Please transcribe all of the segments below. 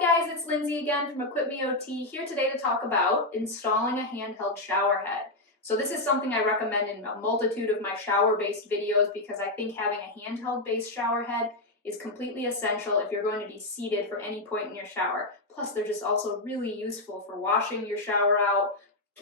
Hi guys, it's Lindsay again from EquipMeOT, here today to talk about installing a handheld shower head. So this is something I recommend in a multitude of my shower-based videos because I think having a handheld-based shower head is completely essential if you're going to be seated for any point in your shower. Plus they're just also really useful for washing your shower out,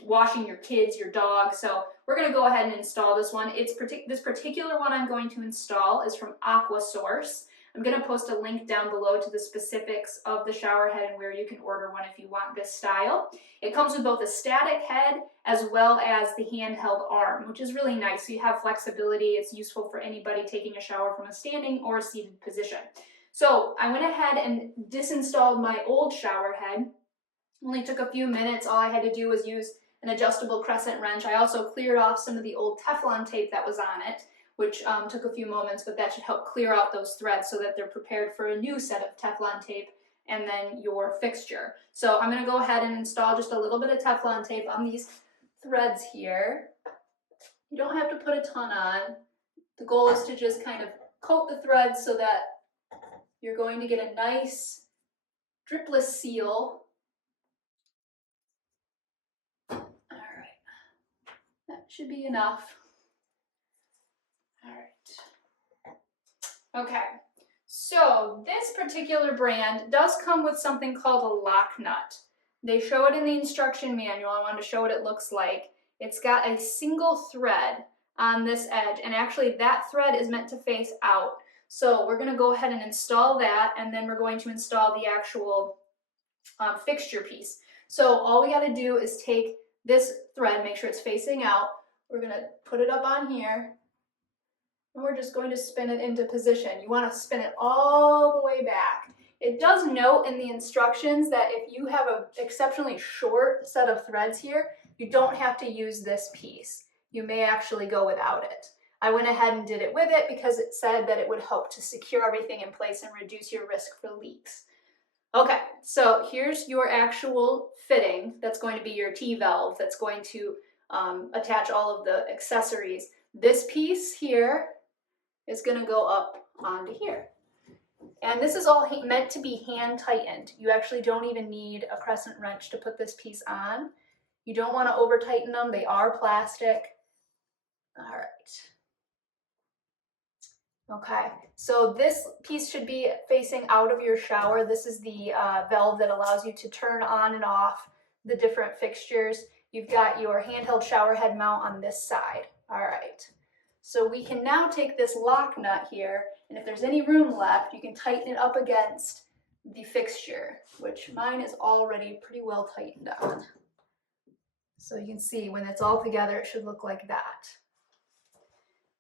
washing your kids, your dog. So we're going to go ahead and install this one. This particular one I'm going to install is from AquaSource. I'm going to post a link down below to the specifics of the shower head and where you can order one if you want this style. It comes with both a static head as well as the handheld arm, which is really nice. So you have flexibility. It's useful for anybody taking a shower from a standing or a seated position. So I went ahead and disinstalled my old shower head. Only took a few minutes. All I had to do was use an adjustable crescent wrench. I also cleared off some of the old Teflon tape that was on it, which took a few moments, but that should help clear out those threads so that they're prepared for a new set of Teflon tape and then your fixture. So I'm going to go ahead and install just a little bit of Teflon tape on these threads here. You don't have to put a ton on. The goal is to just kind of coat the threads so that you're going to get a nice dripless seal. All right, that should be enough. All right. Okay, so this particular brand does come with something called a lock nut. They show it in the instruction manual. I wanted to show what it looks like. It's got a single thread on this edge, and actually that thread is meant to face out. So we're going to go ahead and install that, and then we're going to install the actual fixture piece. So all we got to do is take this thread, make sure it's facing out. We're going to put it up on here. And we're just going to spin it into position. You want to spin it all the way back. It does note in the instructions that if you have an exceptionally short set of threads here, you don't have to use this piece. You may actually go without it. I went ahead and did it with it because it said that it would help to secure everything in place and reduce your risk for leaks. Okay, so here's your actual fitting. That's going to be your T-valve that's going to attach all of the accessories. This piece here is going to go up onto here. And this is all meant to be hand tightened. You actually don't even need a crescent wrench to put this piece on. You don't want to over tighten them. They are plastic. All right. Okay, so this piece should be facing out of your shower. This is the valve that allows you to turn on and off the different fixtures. You've got your handheld shower head mount on this side. All right. So we can now take this lock nut here, and if there's any room left, you can tighten it up against the fixture, which mine is already pretty well tightened on. So you can see when it's all together, it should look like that.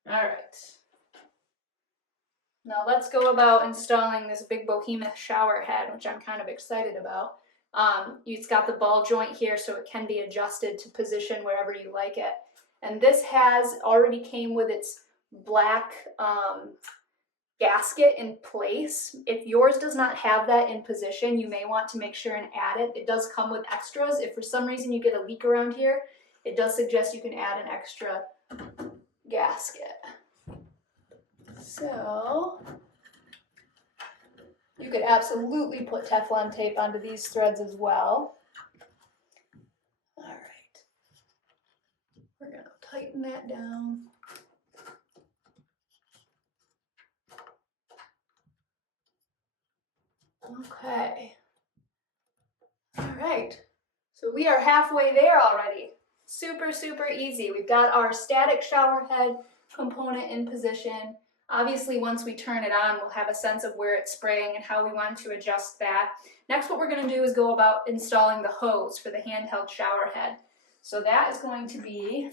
All right. Now let's go about installing this big behemoth shower head, which I'm kind of excited about. It's got the ball joint here, so it can be adjusted to position wherever you like it. And this already came with its black gasket in place. If yours does not have that in position, you may want to make sure and add it. It does come with extras. If for some reason you get a leak around here, it does suggest you can add an extra gasket. So you could absolutely put Teflon tape onto these threads as well. All right. We're going to tighten that down. Okay. All right. So we are halfway there already. Super, super easy. We've got our static shower head component in position. Obviously, once we turn it on, we'll have a sense of where it's spraying and how we want to adjust that. Next, what we're going to do is go about installing the hose for the handheld shower head. So that is going to be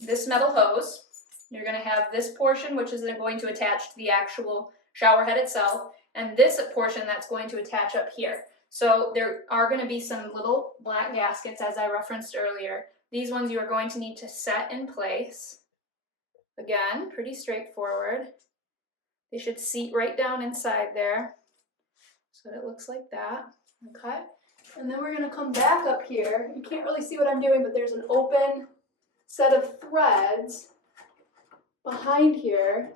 this metal hose. You're going to have this portion, which is going to attach to the actual shower head itself, and this portion that's going to attach up here. So there are going to be some little black gaskets, as I referenced earlier. These ones you are going to need to set in place. Again, pretty straightforward. They should seat right down inside there. So it looks like that. Okay. And then we're going to come back up here. You can't really see what I'm doing, but there's an open set of threads behind here.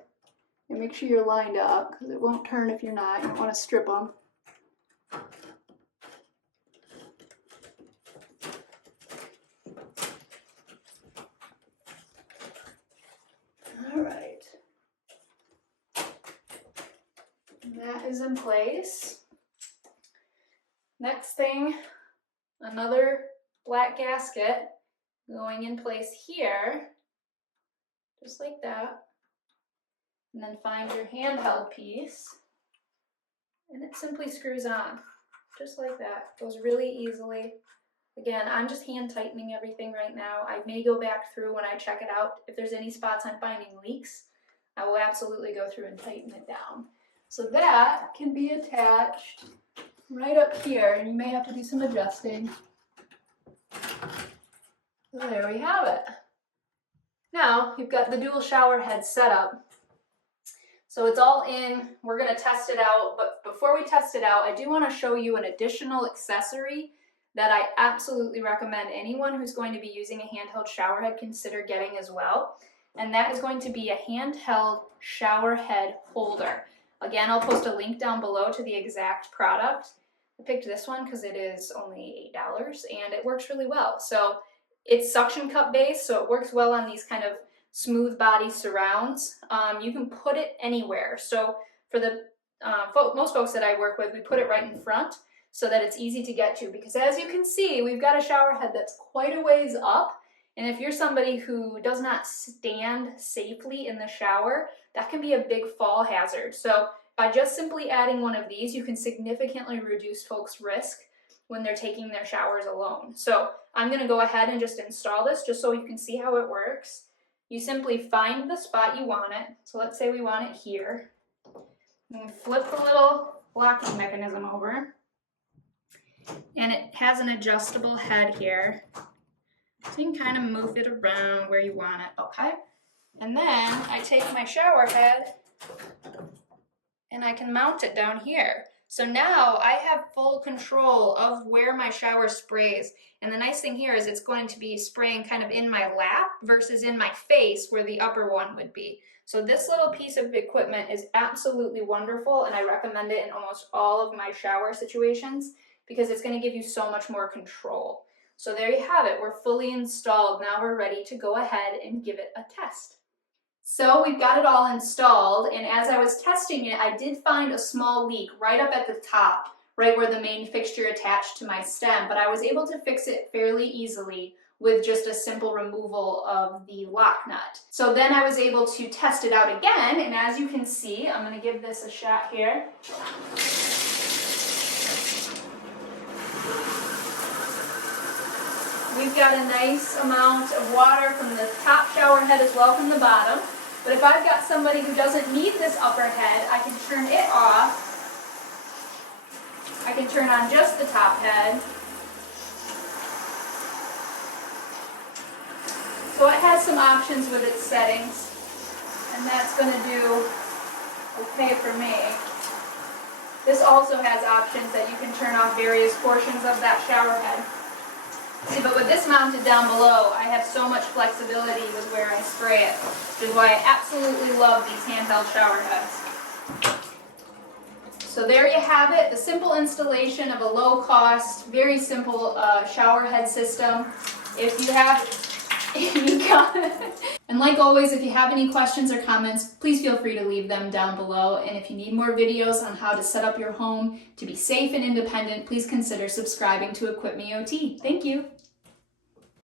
And make sure you're lined up because it won't turn if you're not. You don't want to strip them. All right. And that is in place. Next thing, another black gasket going in place here, just like that. And then find your handheld piece, and it simply screws on, just like that. Goes really easily. Again, I'm just hand tightening everything right now. I may go back through when I check it out. If there's any spots I'm finding leaks, I will absolutely go through and tighten it down. So that can be attached right up here, and you may have to do some adjusting. So there we have it. Now you've got the dual shower head set up. So it's all in, we're gonna test it out, but before we test it out, I do wanna show you an additional accessory that I absolutely recommend anyone who's going to be using a handheld shower head consider getting as well. And that is going to be a handheld shower head holder. Again, I'll post a link down below to the exact product. I picked this one because it is only $8 and it works really well. So it's suction cup based, so it works well on these kind of smooth body surrounds. You can put it anywhere. So for the most folks that I work with, we put it right in front so that it's easy to get to, because as you can see, we've got a shower head that's quite a ways up. And if you're somebody who does not stand safely in the shower, that can be a big fall hazard. So by just simply adding one of these, you can significantly reduce folks' risk when they're taking their showers alone. So I'm gonna go ahead and just install this just so you can see how it works. You simply find the spot you want it. So let's say we want it here. And flip the little locking mechanism over. And it has an adjustable head here. So you can kind of move it around where you want it, okay? And then I take my shower head and I can mount it down here. So now I have full control of where my shower sprays. And the nice thing here is it's going to be spraying kind of in my lap versus in my face where the upper one would be. So this little piece of equipment is absolutely wonderful, and I recommend it in almost all of my shower situations because it's going to give you so much more control. So there you have it. We're fully installed. Now we're ready to go ahead and give it a test. So we've got it all installed, and as I was testing it, I did find a small leak right up at the top, right where the main fixture attached to my stem, but I was able to fix it fairly easily with just a simple removal of the lock nut. So then I was able to test it out again, and as you can see, I'm going to give this a shot here. We've got a nice amount of water from the top shower head as well from the bottom. But if I've got somebody who doesn't need this upper head, I can turn it off. I can turn on just the top head. So it has some options with its settings, and that's going to do okay for me. This also has options that you can turn off various portions of that shower head. See, but with this mounted down below, I have so much flexibility with where I spray it, which is why I absolutely love these handheld shower heads. So there you have it, the simple installation of a low-cost, very simple shower head system. If you have any comments, and like always, if you have any questions or comments, please feel free to leave them down below. And if you need more videos on how to set up your home to be safe and independent, please consider subscribing to EquipMeOT. Thank you.